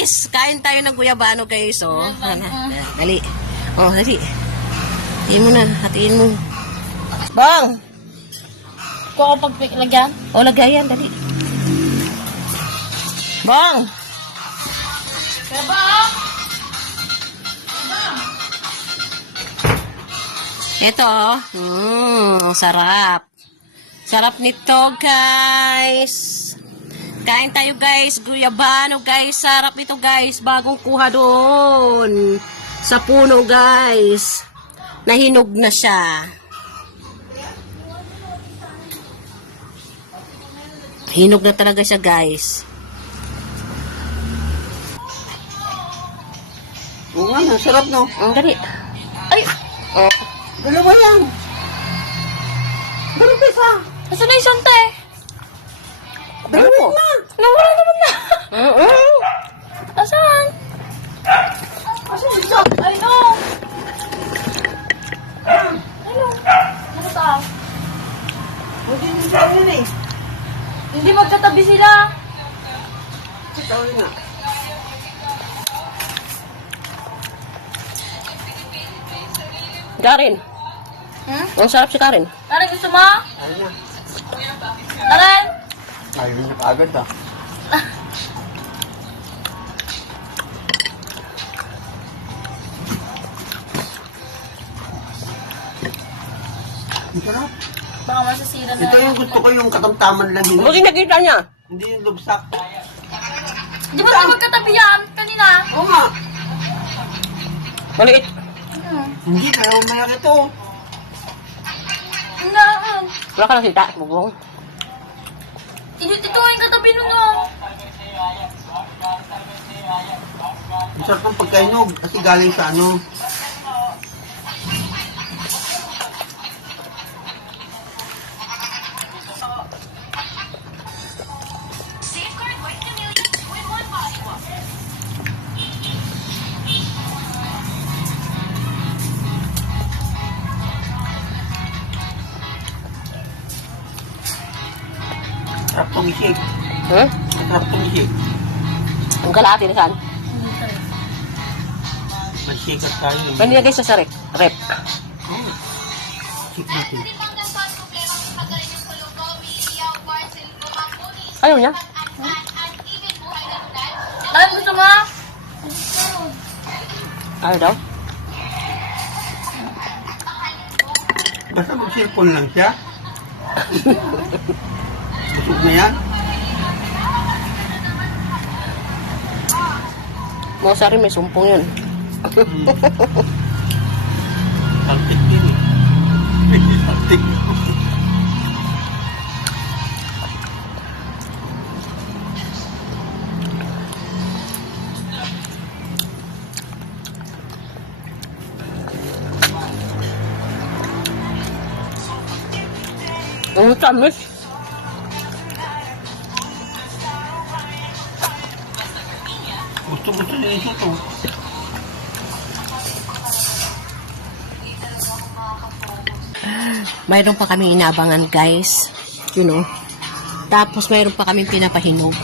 guys, kain tayo ng guyabano guys. Oh, dali. Oh, dali. Hatiin mo na, hatiin mo. Bang! Kuha ko paglagyan. O, lagayan, dali. Bang! Kaya ba? Ito, oh. Mmm, sarap. Sarap nito, guys. Kain tayo, guys. Guyabano, guys. Sarap ito, guys. Bagong kuha doon. Sa puno, guys. Nahinog na siya. Hinog na talaga siya, guys. Oo nga, sarap no. Ang dali. Ay! Oh. Dalawa yan. Meron pa isa. Asa na isang te? Dalawa. Nawala naman na. Mm-mm. Asan? Asan isa? Ay no. Ano? Ano ta? Hindi mo siya yun eh. Hindi magkatabi sila. Yun na. Karen. Hmm? Ang sarap si Karen. Karen, gusto mo? Ayun na. Ayun na kaagad ah. Sarap. Baka masasira na. Ito yung gusto ko yung katamtaman lang yun. Buti nakita niya. Hindi yung lubsak. Di ba tayo magkatabi yan kanina? Oo nga. Maliit. Hmm. Hindi, pero malaki to. Nga, hmm. Wala ka nakita. Bubong. Ito, ito yung katabi nun oh. Ang sarap ng pagkainog kasi galing sa ano. Sarap tong shake. Hmm? Sarap tong shake. Ang kalahati na saan? Mag-shake at tayo. May nilagay sa sarek. Rep. Oh. Shake natin. Ayaw niya. Karen, gusto mo? Ayaw daw. Basta mag-cellphone lang siya. Busog na yan. Mga sari may sumpong yun. Hmm. Eh. Ang tamis. Gusto-gusto niya siya to. Mayroon pa kami inaabangan guys. You know. Tapos mayroon pa kami pinapahinog.